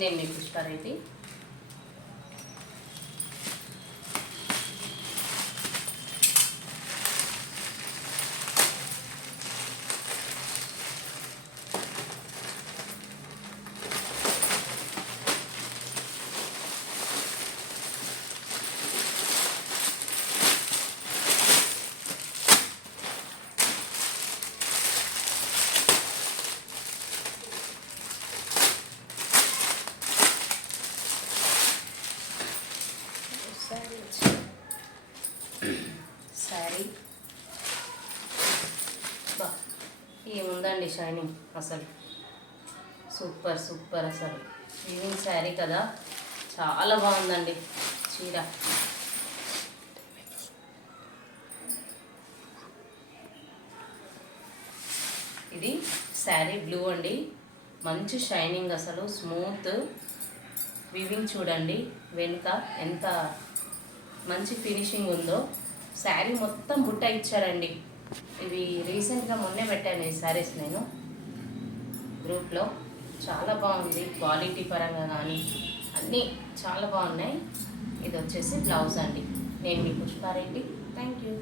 నేను మీ పుష్పారెడ్డి. శారీ బా ఏముందండి షైనింగ్, అసలు సూపర్ సూపర్. అసలు ఈవినింగ్ శారీ కదా, చాలా బాగుందండి చీర. ఇది శారీ బ్లూ అండి, మంచి షైనింగ్, అసలు స్మూత్ వివింగ్. చూడండి వెనుక ఎంత మంచి ఫినిషింగ్ ఉందో. శారీ మొత్తం బుట్ట ఇచ్చారండి. ఇవి రీసెంట్గా మొన్నే పెట్టాను ఈ శారీస్ నేను గ్రూప్లో. చాలా బాగుంది క్వాలిటీ పరంగా కానీ అన్నీ చాలా బాగున్నాయి. ఇది వచ్చేసి బ్లౌజ్ అండి. నేను మీ పుష్పారెడ్డి. Thank you.